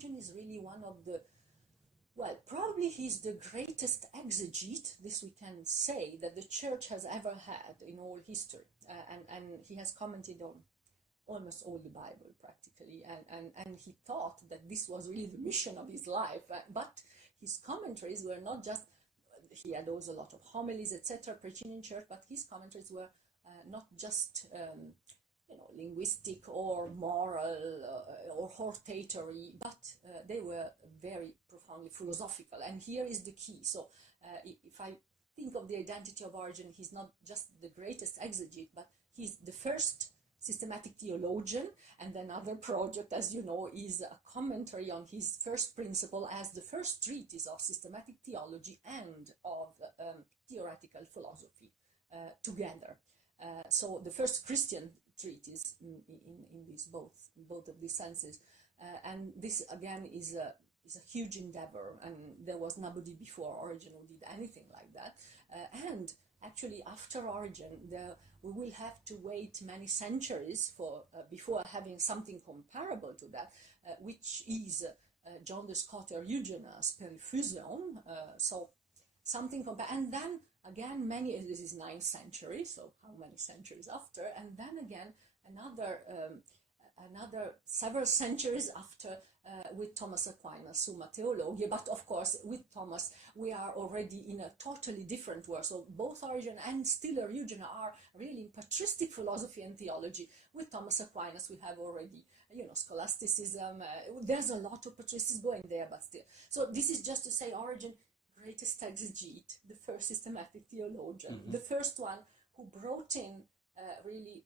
Origen is really one of the, well, probably he's the greatest exegete, this we can say, that the church has ever had in all history. And he has commented on almost all the Bible practically, and he thought that this was really the mission of his life. But his commentaries were not just, he had also a lot of homilies, etc., preaching in church, but his commentaries were not just linguistic or moral or hortatory, but they were very profoundly philosophical. And here is the key. So if I think of the identity of Origen, he's not just the greatest exegete, but he's the first systematic theologian. And then another project, as you know, is a commentary on his first principle as the first treatise of systematic theology and of theoretical philosophy together. So the first Christian treatise in these both of these senses, and this again is a huge endeavor, and there was nobody before Origen who did anything like that. And actually, after Origen, we will have to wait many centuries for before having something comparable to that, which is John the Scotter Eugenes Perifusion. So something and then again this is 9th century, so how many centuries after, and then again another several centuries after with Thomas Aquinas, Summa Theologiae. But of course with Thomas we are already in a totally different world. So both Origen and still Eugen are really in patristic philosophy and theology. With Thomas Aquinas we have already scholasticism, there's a lot of patristics going there, but still. So this is just to say Origen, greatest exegete, the first systematic theologian, the first one who brought in really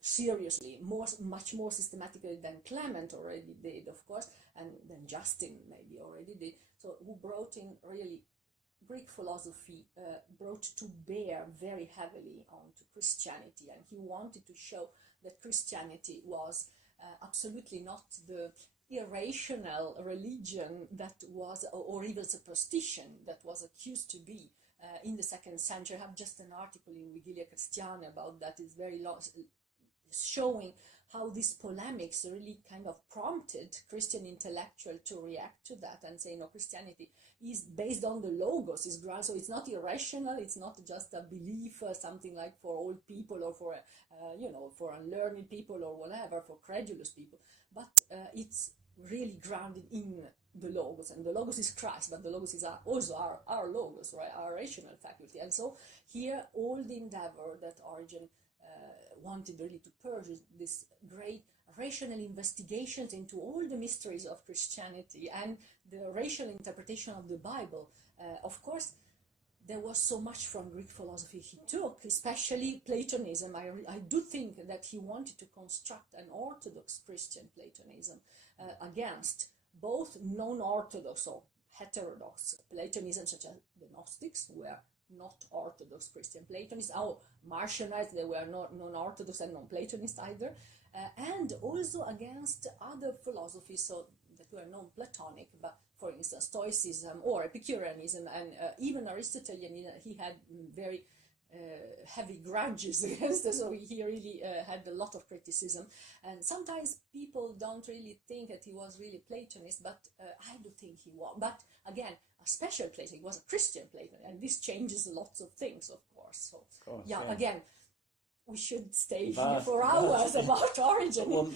seriously, much more systematically than Clement already did, of course, and then Justin maybe already did. So who brought in really Greek philosophy, brought to bear very heavily onto Christianity, and he wanted to show that Christianity was absolutely not the irrational religion that was, or even superstition that was accused to be in the 2nd century. I have just an article in Vigilia Christiana about that. It's very long, showing how these polemics really kind of prompted Christian intellectual to react to that and say, no, Christianity is based on the logos, is ground, so it's not irrational, it's not just a belief, something like for old people or for for unlearned people or whatever, for credulous people, but it's really grounded in the logos, and the logos is Christ, but the logos is also our logos, right, our rational faculty. And so here all the endeavor that Origen wanted really to purge this great rational investigations into all the mysteries of Christianity and the rational interpretation of the Bible. Of course, there was so much from Greek philosophy he took, especially Platonism. I do think that he wanted to construct an orthodox Christian Platonism against both non-orthodox or heterodox Platonism, such as the Gnostics, who were not orthodox Christian Platonists, Marcionites, they were not non-orthodox and non-Platonist either, and also against other philosophies so that were non-Platonic, but for instance Stoicism or Epicureanism, and even Aristotelianism. He had very heavy grudges against us, so he really had a lot of criticism, and sometimes people don't really think that he was really Platonist, but I do think he was. But again, a special Platonist, he was a Christian Platonist, and this changes lots of things, of course. So, yeah, again, we should stay here for hours about Origen. Well,